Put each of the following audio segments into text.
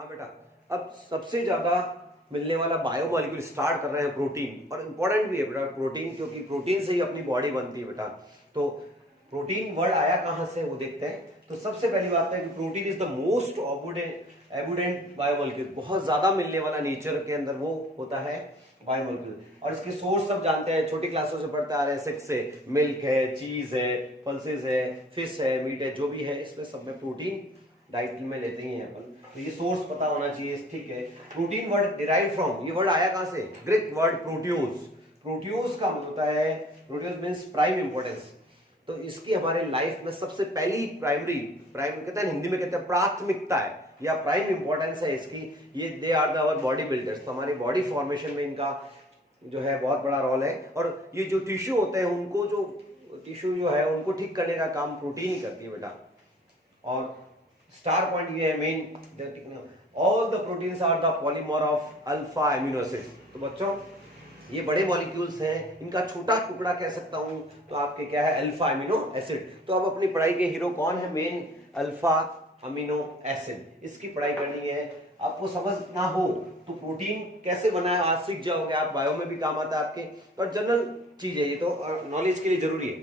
हाँ बेटा, अब सबसे ज्यादा मिलने वाला बायोमॉलिक्यूल स्टार्ट कर रहे हैं प्रोटीन, और इंपॉर्टेंट भी है बेटा प्रोटीन, क्योंकि प्रोटीन से ही अपनी बॉडी बनती है बेटा। तो प्रोटीन वर्ड आया कहां से वो देखते हैं। तो सबसे पहली बात है कि protein is the most abundant biomolecule, बहुत ज्यादा मिलने वाला नेचर के अंदर वो होता है बायोमॉलिक्यूल। और इसके सोर्स सब जानते हैं, छोटी क्लासों से पढ़ते आ रहे हैं सिक्स से, मिल्क है, चीज है, पल्सेस है, फिश है, मीट है, जो भी है इसमें सब में प्रोटीन डाइट में लेते ही हैं अपन। तो ये सोर्स पता होना चाहिए, ठीक है। प्रोटीन वर्ड डिराइव फ्रॉम, ये वर्ड आया कहां से, ग्रीक वर्ड प्रोट्यूस। प्रोट्यूस का मतलब होता है, प्रोट्यूस मींस प्राइम इंपॉर्टेंस। तो इसकी हमारे लाइफ में सबसे पहली प्राइम कहते हैं, हिंदी में कहते हैं प्राथमिकता है या प्राइम इंपॉर्टेंस है इसकी। ये they are the our body builders, तो हमारी बॉडी फॉर्मेशन में इनका जो है बहुत बड़ा रोल है। और ये जो टिश्यू होते हैं उनको, जो टिश्यू जो है उनको ठीक करने का काम प्रोटीन ही करती है बेटा। और स्टार पॉइंट ये है main, all the proteins are the polymer of alpha amino acids. तो बच्चों ये बड़े मॉलिक्यूल्स हैं, इनका छोटा टुकड़ा कह सकता हूं तो आपके क्या है, अल्फा एमिनो एसिड। तो अब अपनी पढ़ाई के हीरो कौन है, मेन अल्फा अमीनो एसिड, इसकी पढ़ाई करनी है। आपको समझना हो तो प्रोटीन कैसे बना है आज सीख जाओगे आप, बायो में भी काम आता है आपके, और जनरल चीज है ये, तो नॉलेज के लिए जरूरी है।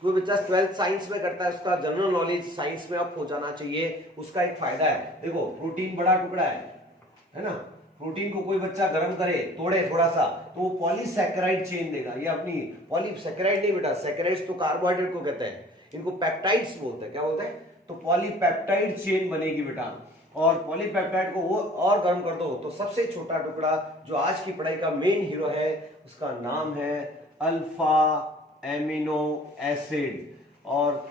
कोई बच्चा 12th साइंस में करता है, उसका जनरल नॉलेज साइंस में अप हो जाना चाहिए। उसका एक फायदा है, देखो प्रोटीन बड़ा टुकड़ा है ना। प्रोटीन को कोई बच्चा गर्म करे, तोड़े थोड़ा सा, तो वो पॉलीसैकेराइड चेन देगा। ये अपनी पॉलीसैकेराइड नहीं बेटा, सैकेराइड्स तो कार्बोहाइड्रेट को कहते हैं, इनको पेप्टाइड्स बोलते हैं। क्या बोलते हैं, तो पॉलीपेप्टाइड चेन बनेगी बेटा। और पॉलीपेप्टाइड को वो और गर्म कर दो तो सबसे छोटा टुकड़ा जो आज की पढ़ाई का मेन हीरो है, उसका नाम है अल्फा एमिनो एसिड। और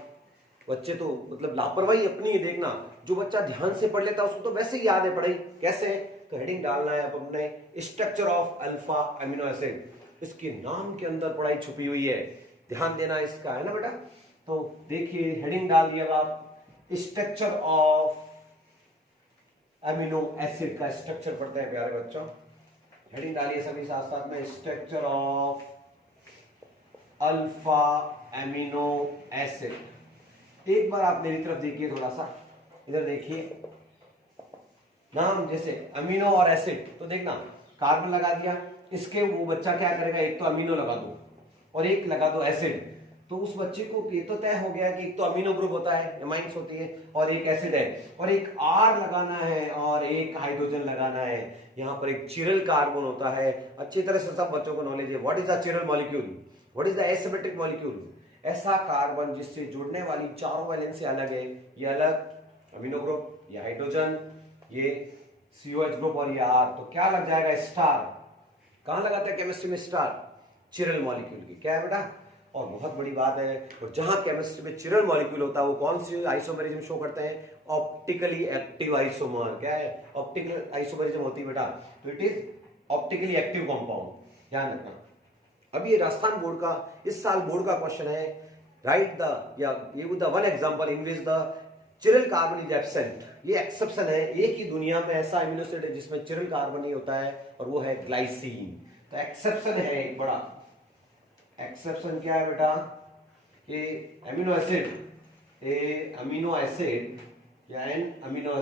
बच्चे तो मतलब लापरवाही अपनी ही देखना, जो बच्चा ध्यान से पढ़ लेता है उसको तो वैसे ही याद है पढ़ाई। कैसे, तो हेडिंग डालना है अब अपने, structure of alpha amino acid. इसके नाम के अंदर पढ़ाई छुपी हुई है, ध्यान देना इसका, है ना बेटा। तो देखिए हेडिंग डाल दिया आप, स्ट्रक्चर ऑफ एमिनो एसिड का स्ट्रक्चर पढ़ते हैं प्यारे बच्चों। हेडिंग डालिए सभी साथ साथ में, structure of alpha amino acid. एक बार आप मेरी तरफ देखिए, थोड़ा सा इधर देखिए, नाम जैसे अमीनो और एसिड, तो देखना कार्बन लगा दिया, इसके वो बच्चा क्या करेगा, एक तो अमीनो लगा दो और एक लगा दो एसिड। तो उस बच्चे को ये तो तय हो गया कि एक तो अमीनो ग्रुप होता है, एमाइंस होती है, और एक एसिड है, और एक आर लगाना है और एक हाइड्रोजन लगाना है। यहाँ पर एक चिरल कार्बन होता है। अच्छी तरह से सब बच्चों को नॉलेज है, what is the chiral molecule, what is the asymmetric molecule. ऐसा कार्बन जिससे जुड़ने वाली चारों वैलेंस से अलग है, ये अलग अमीनो ग्रुप, ये हाइड्रोजन, ये COH ग्रुप और ये R। तो क्या लग जाएगा, स्टार। कहां लगाते हैं केमिस्ट्री में स्टार, चिरल मॉलिक्यूल की, क्या है बेटा। और बहुत बड़ी बात है, और जहां केमिस्ट्री में चिरल मॉलिक्यूल होता है वो कौन सी आइसोमेरिज्म शो करते हैं, ऑप्टिकली एक्टिव आइसोमर। क्या है, ऑप्टिकल आइसोमेरिज्म होती है बेटा, तो it is optically active compound, ध्यान रखना। अब ये राजस्थान बोर्ड का इस साल बोर्ड का क्वेश्चन है, राइट द, या give the one example in which the chiral carbon is absent. ये एक्सेप्शन है, एक ही दुनिया में ऐसा एमिनो एसिड है जिसमें चिरल कार्बन नहीं होता है, और वो है ग्लाइसीन। तो एक्सेप्शन है एक बड़ा, एक्सेप्शन क्या है बेटा, कि amino acid, a amino acid या an amino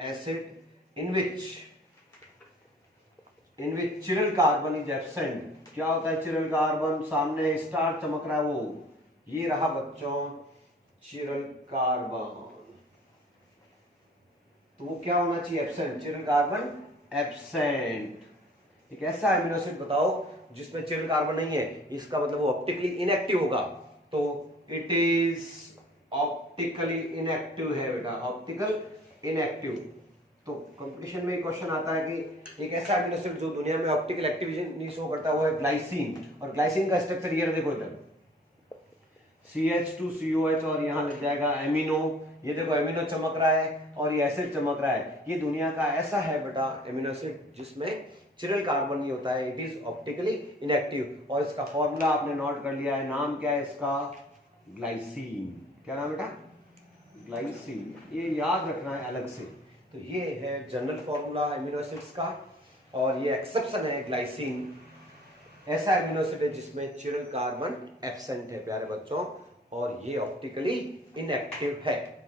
acid in which chiral carbon is absent. क्या होता है चिरल कार्बन, सामने स्टार चमक रहा है वो, ये रहा बच्चों चिरल कार्बन। तो वो क्या होना चाहिए, एब्सेंट, चिरल कार्बन एब्सेंट। एक ऐसा एमिनो एसिड बताओ जिसमें चिरल कार्बन नहीं है, इसका मतलब वो ऑप्टिकली इनएक्टिव होगा। तो इट इज ऑप्टिकली इनएक्टिव है बेटा, ऑप्टिकल इनएक्टिव। तो कंपटीशन में एक क्वेश्चन आता है कि एक ऐसा एमिनो एसिड जो दुनिया में ऑप्टिकल एक्टिविटी नहीं शो करता, वो है ग्लाइसिन। और ग्लाइसिन का स्ट्रक्चर ये देखो इधर, CH2COH, और यहां लग जाएगा एमिनो। ये देखो एमिनो चमक रहा है और ये एसिड चमक रहा है। ये दुनिया का ऐसा है बेटा एमिनो एसिड जिसमें चिरल कार्बन नहीं होता है, इट इज ऑप्टिकली इनएक्टिव। और इसका फॉर्मूला आपने नोट कर लिया है, नाम क्या है इसका, ग्लाइसीन। क्या नाम बेटा, ग्लाइसीन, ये याद रखना है अलग से। तो ये है जनरल फॉर्मूला एमिनो एसिड्स का, और ये एक्सेप्शन है ग्लाइसीन, ऐसा एमिनो एसिड है जिसमें चिरल कार्बन एब्सेंट है प्यारे बच्चों, और ये ऑप्टिकली इनएक्टिव है।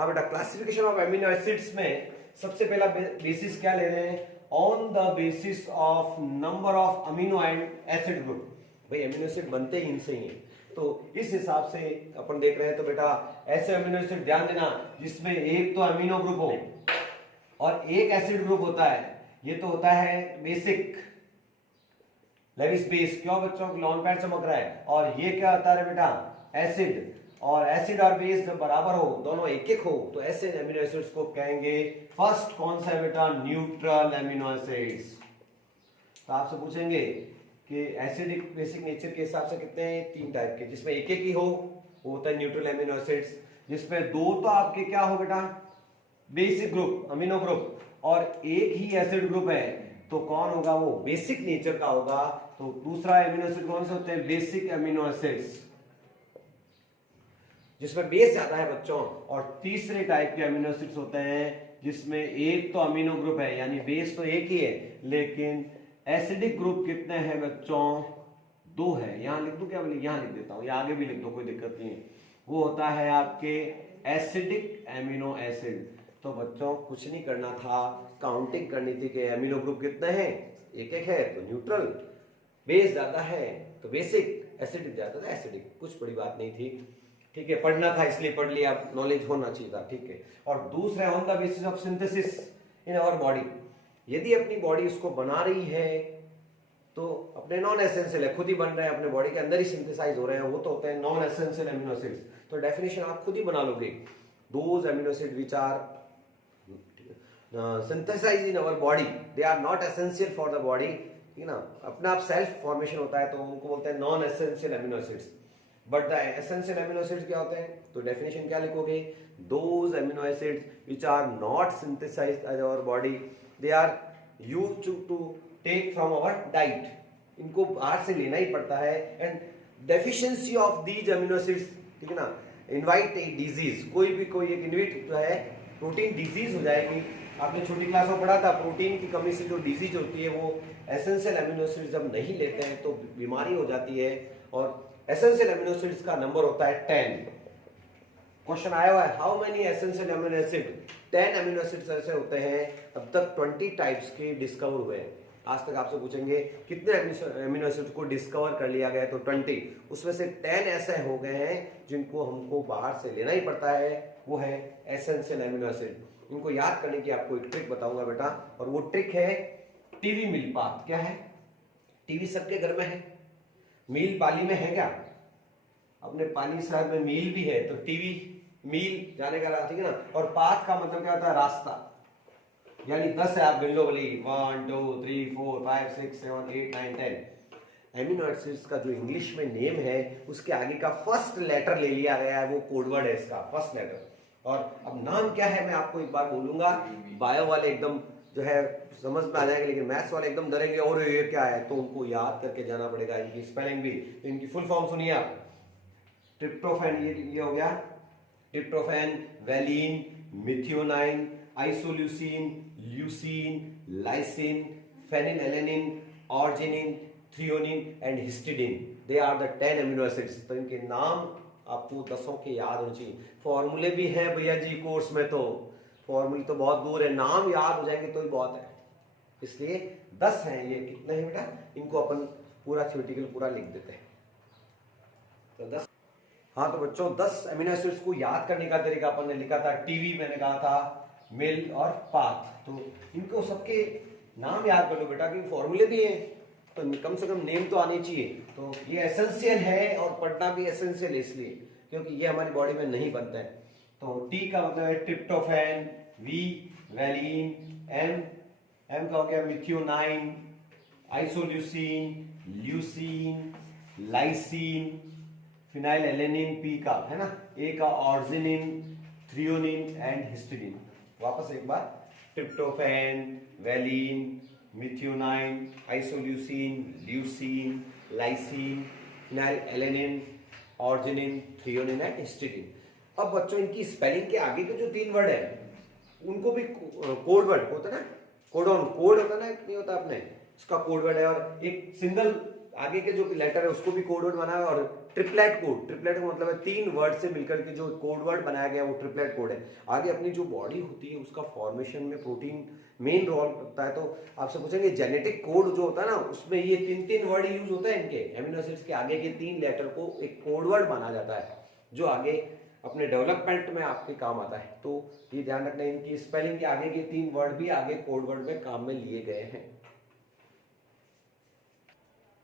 हाँ बेटा, क्लासिफिकेशन ऑफ एमिनो एसिड्स में सबसे पहला बेसिस क्या ले रहे हैं, on the basis of number of amino and acid group. भाई एमिनो एसिड बनते ही इनसे ही हैं, तो इस हिसाब से अपन देख रहे हैं। तो बेटा ऐसे अमीनो एसिड ध्यान देना जिसमें एक तो अमीनो ग्रुप हो और एक एसिड ग्रुप होता है, ये तो होता है बेसिक लेविस बेस। क्यों बच्चों, लॉन पैड चमक रहा है। और ये क्या होता है बेटा, एसिड। और एसिड और बेस जब बराबर हो, दोनों एक एक हो, तो ऐसे एमिनो एसिड्स को कहेंगे फर्स्ट कौन सा है बेटा, न्यूट्रल एमिनो एसिड्स। तो आपसे पूछेंगे कि एसिडिक बेसिक नेचर के हिसाब से कितने हैं, 3 टाइप के, जिसमें एक एक ही हो वो होता है न्यूट्रल एमिनो एसिड्स। जिसमें 2 तो आपके क्या हो बेटा, बेसिक ग्रुप अमीनो ग्रुप, और एक ही एसिड ग्रुप है, तो कौन होगा, वो बेसिक नेचर का होगा। तो दूसरा एमिनो एसिड कौन से होते हैं, बेसिक एमिनो एसिड्स, जिसमें बेस ज्यादा है बच्चों। और तीसरे टाइप के अमीनो एसिड्स होते हैं जिसमें एक तो अमीनो ग्रुप है, यानी बेस तो एक ही है, लेकिन एसिडिक ग्रुप कितने हैं बच्चों, 2 है। यहां लिख दूं क्या, बोले यहां लिख देता हूं, या आगे भी लिख दो, कोई दिक्कत नहीं है। वो होता है आपके एसिडिक एमिनो एसिड। तो बच्चों कुछ नहीं करना था, काउंटिंग करनी थी कि एमिनो ग्रुप कितने हैं, एक एक है तो न्यूट्रल, बेस ज्यादा है तो बेसिक, एसिडिक ज्यादा था एसिडिक, कुछ बड़ी बात नहीं थी। ठीक है, पढ़ना था इसलिए पढ़ लिया, नॉलेज होना चाहिए था। ठीक है। और दूसरा on the basis of synthesis in our body, यदि अपनी बॉडी उसको बना रही है तो अपने नॉन एसेंशियल है, खुद ही बन रहे हैं, अपने बॉडी के अंदर ही सिंथेसाइज हो रहे हैं, वो तो होते हैं नॉन एसेंशियल एमिनो एसिड्स। तो डेफिनेशन आप खुद ही बना लोगे, those amino acid which are synthesized in our body, they are not essential for the body, ठीक ना, अपना आप सेल्फ फॉर्मेशन होता है, तो उनको बोलते हैं non essential amino acids. But the essential amino acids क्या होते हैं, तो डेफिनेशन क्या लिखोगे, those amino acids which are not synthesized in our body, they are used to take from our diet, इनको बाहर से लेना ही पड़ता है। And deficiency of these amino acids, ठीक है ना, इनवाइट ए डिजीज, कोई एक इनविट जो है प्रोटीन डिजीज हो जाएगी। आपने छोटी क्लास में पढ़ा था, प्रोटीन की कमी से जो डिजीज होती है वो एसेंशियल एमिनो एसिड्स जब नहीं लेते हैं तो बीमारी हो जाती है। और एसेंशियल एमिनो एसिड्स का नंबर होता है 10। क्वेश्चन आया हुआ है, how many essential amino acid, 10 amino acids ऐसे होते हैं। अब तक 20 टाइप्स के डिस्कवर हुए हैं। आज तक आपसे पूछेंगे कितने एमिनो एसिड्स को डिस्कवर कर लिया गया, तो 20। उसमें से 10 ऐसे हो गए हैं जिनको हमको बाहर से लेना ही पड़ता है, वो है एसेंशियल एमिनो एसिड। इनको याद करने की आपको एक ट्रिक बताऊंगा बेटा, और वो ट्रिक है टीवी मील पाथ। क्या है, टीवी सबके घर में है, मील पाली में है क्या, अपने पाली शहर में मील भी है, तो टीवी मील जाने का रास्ता, ठीक है ना। और पाथ का मतलब क्या होता है, रास्ता, यानी 10 है, आप गिन लो बोली 1 2 3 4 5 6 7 8 9 10। एमिनो एसिड्स का जो इंग्लिश में नेम है, उसके आगे का फर्स्ट लेटर ले लिया गया है, वो कोडवर्ड है इसका, फर्स्ट लेटर। और अब नाम क्या है मैं आपको एक बार बोलूंगा, बायो वाले एकदम जो है समझ में आ जाएंगे, लेकिन मैथ्स वाले एकदम डरेंगे, और ये क्या है, तो उनको याद करके जाना पड़ेगा, इनकी स्पेलिंग भी। इनकी फुल फॉर्म सुनिए आप, ट्रिप्टोफैन, ये हो गया tryptophan, valine, methionine, isoleucine, leucine, lysine, phenylalanine, arginine, threonine and histidine, they are the 10 amino acids. तो इनके नाम आपको 10 के याद होने चाहिए। फॉर्मूले भी हैं भैया जी कोर्स में, तो फॉर्मूले तो बहुत दूर है, नाम याद हो जाएंगे तो ही बहुत है, इसलिए 10 हैं। ये कितने हैं बेटा, इनको अपन पूरा थ्योरेटिकल पूरा लिख देते हैं, तो 10। हाँ तो बच्चों 10 अमीनो एसिड्स को याद करने का तरीका अपन ने लिखा था, टीवी मैंने कहा था, मिल और पाथ, तो इनको सबके नाम याद कर लो बेटा, कि फॉर्मूले भी हैं तो कम से कम नेम तो आनी चाहिए। तो ये एसेंशियल है और पढ़ना भी एसेंशियल है, इसलिए क्योंकि ये हमारी बॉडी में नहीं बनता है। तो टी का मतलब है ट्रिप्टोफैन, वी वैलिन, एम का हो गया methionine, isoleucine, leucine, lysine, phenylalanine, P का है ना, ए का ऑर्जिनिन, थ्रियोनिन एंड हिस्टिडीन। वापस एक बार, tryptophan, valine, methionine, isoleucine, leucine, lysine, phenylalanine, arginine, threonine and histidine. अब बच्चों इनकी स्पेलिंग के आगे के जो 3 वर्ड है उनको भी कोड वर्ड होता है ना, कोडॉन, कोड होता है ना, नहीं होता अपने, इसका कोड वर्ड है। और एक सिंगल आगे के जो लेटर है उसको भी कोड वर्ड बना है, और ट्रिपलेट कोड, ट्रिपलेट का मतलब है 3 वर्ड से मिलकर के जो कोड वर्ड बनाया गया वो ट्रिपलेट कोड है। आगे अपनी जो बॉडी होती है उसका फॉर्मेशन में प्रोटीन मेन रोल करता है। तो आपसे पूछेंगे जेनेटिक कोड जो होता है ना, उसमें ये 3 वर्ड यूज होता है, इनके एमिनो एसिड्स के आगे के 3 लेटर को एक कोड वर्ड माना जाता है जो आगे अपने डेवलपमेंट में आपके काम आता है। तो ये ध्यान रखना, इनकी स्पेलिंग के आगे के 3 वर्ड भी आगे कोड वर्ड में काम में लिए गए हैं।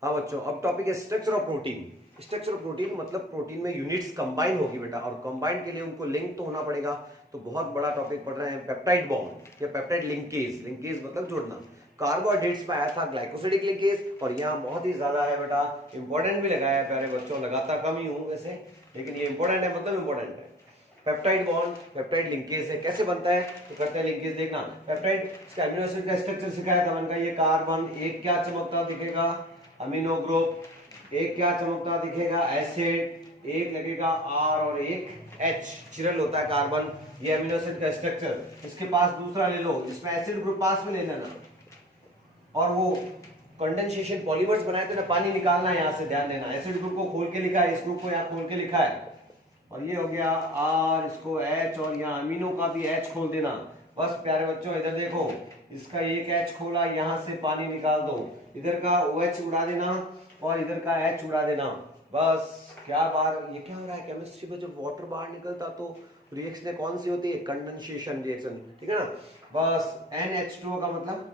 हाँ बच्चों, अब टॉपिक है structure of protein. Structure of protein मतलब प्रोटीन में यूनिट्स कंबाइन होगी बेटा, और कंबाइन के लिए उनको लिंक तो होना पड़ेगा। तो बहुत बड़ा टॉपिक पढ़ रहे हैं पेप्टाइड बॉन्ड या पेप्टाइड लिंकेज। लिंकेज मतलब जोड़ना। कार्बोहाइड्रेट्स में आया था ग्लाइकोसिडिक लिंकेज, और यहाँ बहुत ही ज्यादा है बेटा, इंपॉर्टेंट भी लगाया है प्यारे बच्चों, लगाता कम ही हूँ वैसे, लेकिन ये इंपॉर्टेंट है, मतलब इंपॉर्टेंट है। पेप्टाइड बॉन्ड पेप्टाइड लिंकेज है। कैसे बनता है तो करते हैं लिंकेज, देखना। पेप्टाइड इसका अमीनो एसिड का स्ट्रक्चर सिखाया था उनका, ये कार्बन, एक क्या चमकता दिखेगा अमीनो ग्रुप, एक क्या चमकता दिखेगा एसिड, एक लगेगा आर और एक एच, चिरल होता है कार्बन। ये अमीनो एसिड का स्ट्रक्चर। इसके पास दूसरा ले लो, इसमें एसिड ग्रुप पास में ले लेना, और वो कंडेंसेशन पॉलीमर्स बनाए थे ना, पानी निकालना है यहाँ से, ध्यान देना। एसिड ग्रुप को खोल के लिखा है, इस ग्रुप को यहाँ खोल के लिखा है, और ये हो गया आर, इसको एच, और यहाँ अमीनो का भी एच खोल देना। बस प्यारे बच्चों इधर देखो, इसका एक एच खोला, यहाँ से पानी निकाल दो, इधर का OH उड़ा देना और इधर का H उड़ा देना। बस क्या बार ये क्या हो रहा है केमिस्ट्री में, जब वाटर बाहर निकलता तो रिएक्शन कौन सी होती है, कंडेंसेशन रिएक्शन, ठीक है ना। बस NH2O का मतलब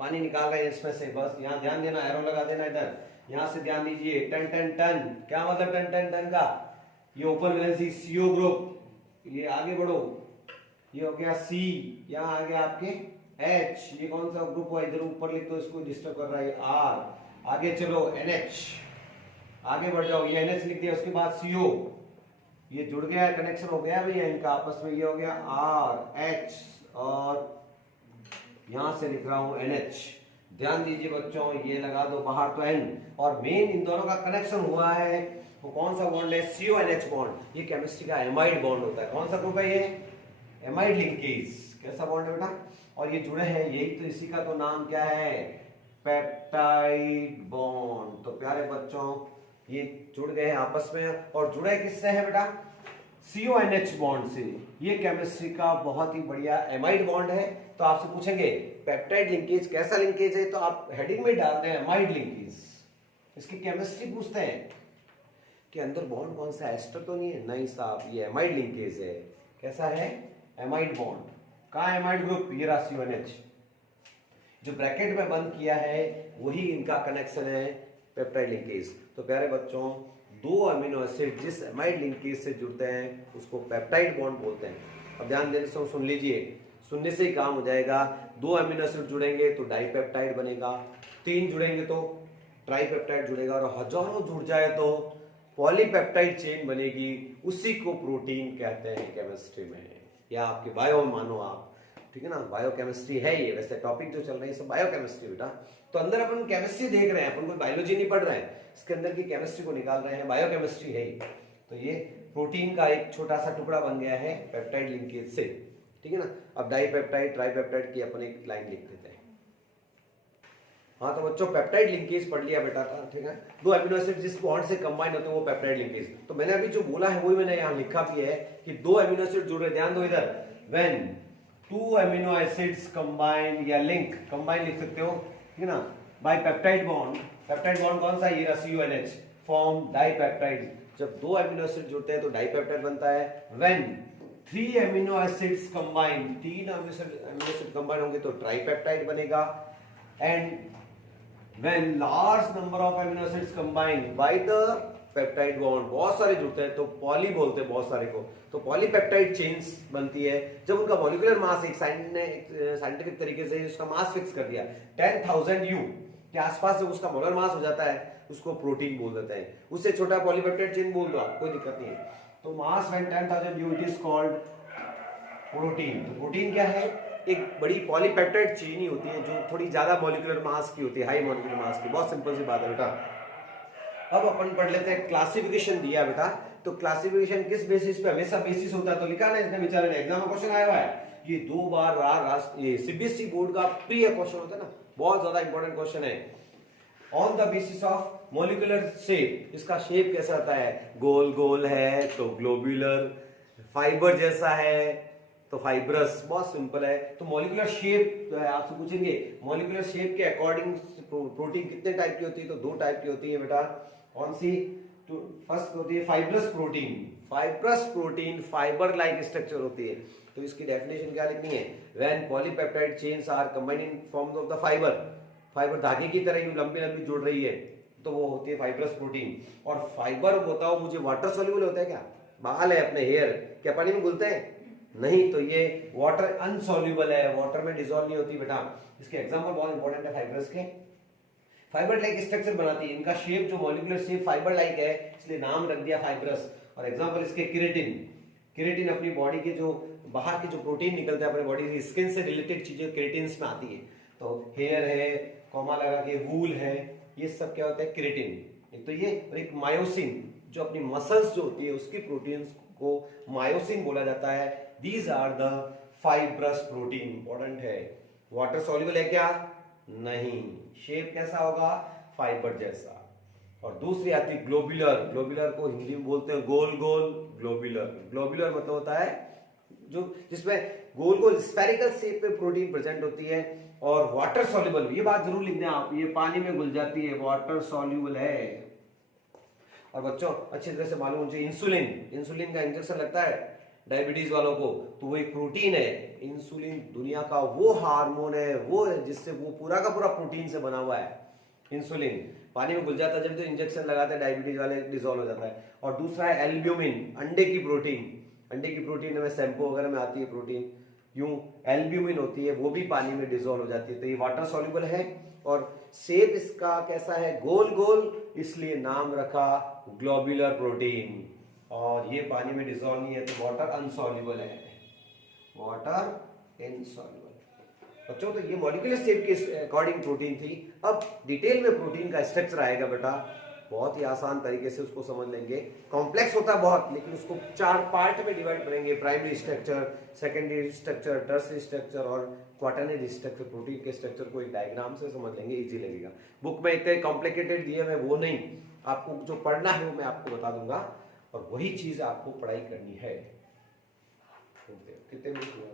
पानी निकाल रहे हैं इसमें से। बस यहाँ ध्यान देना, एरो लगा देना इधर, यहाँ से ध्यान दीजिए। टन टन टन क्या मतलब टन टन टन का, ये ओपन वैलेंसी CO ग्रुप, ये आगे बढ़ो, ये हो गया C, यहाँ आ गया आपके H, ये कौन सा ग्रुप हुआ, इधर ऊपर लिख दो, इसको डिस्टर्ब कर रहा है R। आगे चलो NH, आगे बढ़ जाओ, ये NH लिख दिया, उसके बाद CO, ये जुड़ गया, कनेक्शन हो गया भैया इनका आपस में, ये हो गया RH, और यहां से लिख रहा हूं NH। ध्यान दीजिए बच्चों, ये लगा दो बाहर तो N, और मेन इन दोनों का कनेक्शन हुआ है, वो कौन सा बॉन्ड है, CONH बॉन्ड। ये केमिस्ट्री का एमाइड बॉन्ड होता है। कौन सा ग्रुप है ये, एमाइड लिंकेज। कैसा बॉन्ड है बेटा, और ये जुड़े हैं, यही तो इसी का तो नाम क्या है, पेप्टाइड बॉन्ड। तो प्यारे बच्चों ये जुड़ गए हैं आपस में, और जुड़े किससे है बेटा, CONH बॉन्ड से। ये केमिस्ट्री का बहुत ही बढ़िया एमाइड बॉन्ड है। तो आपसे पूछेंगे पेप्टाइड लिंकेज कैसा लिंकेज है, तो आप हेडिंग में डालते हैं एमाइड लिंकेज। इसकी केमिस्ट्री पूछते हैं कि अंदर बॉन्ड कौन सा, एस्टर तो नहीं है, नहीं साहब, ये एमाइड लिंकेज है। कैसा है, एमाइड बॉन्ड। कहाँ एमाइड ग्रुप, ये रहा CONH, जो ब्रैकेट में बंद किया है वही इनका कनेक्शन है पेप्टाइड लिंकेज। तो प्यारे बच्चों, दो अमीनो एसिड जिस एमाइड लिंकेज से जुड़ते हैं उसको पेप्टाइड बॉन्ड बोलते हैं। अब ध्यान देने से सुन लीजिए, सुनने से ही काम हो जाएगा। 2 अमीनो एसिड जुड़ेंगे तो डाइपेप्टाइड बनेगा, 3 जुड़ेंगे तो ट्राइपेप्टाइड जुड़ेगा, और हजारों जुड़ जाए तो पॉलीपेप्टाइड चेन बनेगी। उसी को प्रोटीन कहते हैं केमिस्ट्री में, या आपके बायो मानो आप, ठीक है ना, बायोकेमिस्ट्री है ये। वैसे टॉपिक जो चल रहा है सब बायोकेमिस्ट्री बेटा। तो अंदर अपन केमिस्ट्री देख रहे हैं, अपन कोई बायोलॉजी नहीं पढ़ रहे हैं, इसके अंदर की केमिस्ट्री को निकाल रहे हैं, बायोकेमिस्ट्री है ये। तो ये प्रोटीन का एक छोटा सा टुकड़ा बन गया है पेप्टाइड लिंकेज से, ठीक है ना। अब डाइपेप्टाइड ट्राइपेप्टाइड की अपन एक लाइन लिख देते हैं। हाँ तो बच्चों पेप्टाइड लिंकेज पढ़ लिया बेटा था, ठीक है। 2 अमीनो एसिड जिस बॉन्ड से कंबाइन होते हैं वो पेप्टाइड लिंकेज। तो मैंने अभी जो बोला है वही मैंने यहाँ लिखा भी है कि 2 अमीनो एसिड जुड़ रहे, ध्यान दो इधर, व्हेन 2 अमीनो एसिड्स कंबाइन या लिंक, कंबाइन लिख सकते हो, ठीक है ना, bye peptide bond. Peptide bond कौन सा, ये CONH, फॉर्म डाइपेप्टाइड। जब 2 अमीनो एसिड जुड़ते हैं तो डाइपेप्टाइड बनता है। When 3 amino acids combine, 3 amino acid combine होंगे तो ट्राइपेप्टाइड बनेगा। And when large number of amino acids combine by the peptide bond, बहुत सारे जुड़ते हैं तो पॉली बोलते हैं बहुत सारे को, तो पॉलीपेप्टाइड चेन्स बनती है। जब उनका मॉलिक्यूलर मास एक साइंटिफिक तरीके से उसका मास फिक्स कर दिया 10,000 U के आसपास, जब उसका मोलर मास हो जाता है उसको प्रोटीन बोल देते हैं। उससे छोटा पॉलीपेप्टाइड चेन बोल दो आप, कोई दिक्कत नहीं है। तो mass when 10,000 U it is called protein. तो प्रोटीन क्या है, एक बड़ी पॉलीपेप्टाइड चेन ही होती है जो थोड़ी ज्यादा मॉलिक्यूलर मास की होती है, हाई मॉलिक्यूलर मास की। बहुत सिंपल सी बात है बेटा। अब अपन पढ़ लेते हैं क्लासिफिकेशन दिया बेटा। तो क्लासिफिकेशन किस बेसिस पे, हमेशा बेसिस होता है तो लिखा ना इसने बेचारे ने, एग्जाम में क्वेश्चन आया हुआ है ये 2 बार ये CBSE बोर्ड का प्रिय क्वेश्चन होता है ना, बहुत ज्यादा इंपॉर्टेंट क्वेश्चन है। On the basis of molecular shape. इसका शेप कैसा आता है, गोल गोल है तो ग्लोब्यूलर, फाइबर जैसा है तो फाइब्रस, बहुत सिंपल है। तो मॉलिक्यूलर शेप जो है आपसे पूछेंगे मॉलिक्यूलर शेप के अकॉर्डिंग प्रोटीन कितने टाइप की होती है, तो 2 टाइप की होती है बेटा। कौन सी, तो फर्स्ट होती है fibrous protein. Fibrous protein fibre like structure होती है। तो इसकी डेफिनेशन क्या लिखनी है, when polypeptide chains are combined in form of the fibre, fibre धागे की तरह यूं लंबी लंबी जुड़ रही है तो वो होती है फाइब्रस प्रोटीन। और फाइबर बताओ मुझे, वाटर सॉल्युबल होता है क्या, बाल है अपने हेयर, क्या पानी में घुलते हैं, नहीं, तो ये वाटर अनसॉल्युबल है, वाटर में डिसॉल्व नहीं होती बेटा। इसके एग्जांपल बहुत इंपॉर्टेंट है फाइब्रस के, फाइबर लाइक स्ट्रक्चर बनाती है, इनका शेप जो मॉलिक्यूलर शेप फाइबर लाइक है इसलिए नाम रख दिया फाइब्रस। और एग्जांपल इसके केराटिन, केराटिन अपनी बॉडी के जो बाहर के जो प्रोटीन निकलते हैं अपने बॉडी की स्किन से रिलेटेड चीजें केराटिन में आती है। तो हेयर है, कॉमा लगा के वूल है, ये सब क्या होता है केराटिन। एक तो ये, और एक मायोसिन जो अपनी मसल्स जो होती है उसकी प्रोटीन्स को मायोसिन बोला जाता है। These are the fibrous protein, important है। वाटर सॉल्युबल है क्या, नहीं, शेप कैसा होगा, फाइबर जैसा। और दूसरी आती है ग्लोबुलर, ग्लोबुलर को हिंदी में बोलते हैं गोल गोल ग्लोबुलर। ग्लोबुलर मतलब होता है जो जिसमें गोल गोल स्फेरिकल शेप पे प्रोटीन प्रेजेंट होती है। और वाटर सॉल्युबल, ये बात जरूर लिख दें आप, ये पानी में घुल जाती है, वाटर सॉल्युबल है। और बच्चों अच्छी तरह से मालूम होना, इंसुलिन, इंसुलिन का इंजेक्शन लगता है डायबिटीज वालों को, तो वो एक प्रोटीन है। इंसुलिन दुनिया का वो हार्मोन है, वो है जिससे वो पूरा का पूरा प्रोटीन से बना हुआ है। इंसुलिन पानी में घुल जाता है जब तो इंजेक्शन लगाते हैं डायबिटीज वाले, डिसॉल्व हो जाता है। और दूसरा है एल्ब्यूमिन, अंडे की प्रोटीन, अंडे की प्रोटीन में शैम्पू वगैरह में आती है प्रोटीन, यूं एल्ब्यूमिन होती है, वो भी पानी में डिसॉल्व हो जाती है। तो ये वाटर सॉल्युबल है और शेप इसका कैसा है, गोल गोल, इसलिए नाम रखा ग्लोबुलर प्रोटीन। और ये पानी में डिसॉल्व नहीं है तो वाटर अनसॉल्युबल है, वाटर इनसॉल्युबल। बच्चों तो ये मॉलिक्यूलर शेप के अकॉर्डिंग प्रोटीन थी। अब डिटेल में प्रोटीन का स्ट्रक्चर आएगा बेटा, बहुत ही आसान तरीके से उसको समझ लेंगे। कॉम्प्लेक्स होता है बहुत, लेकिन उसको 4 पार्ट में डिवाइड करेंगे, primary structure, secondary structure, tertiary structure और क्वाटरनरी स्ट्रक्चर। प्रोटीन के स्ट्रक्चर को एक डायग्राम से समझ लेंगे, इजी लगेगा। बुक में इतने कॉम्प्लिकेटेड दिए मैं वो नहीं, आपको जो पढ़ना है वो मैं आपको बता दूंगा और वही चीज आपको पढ़ाई करनी है। कितने मिनट हुआ?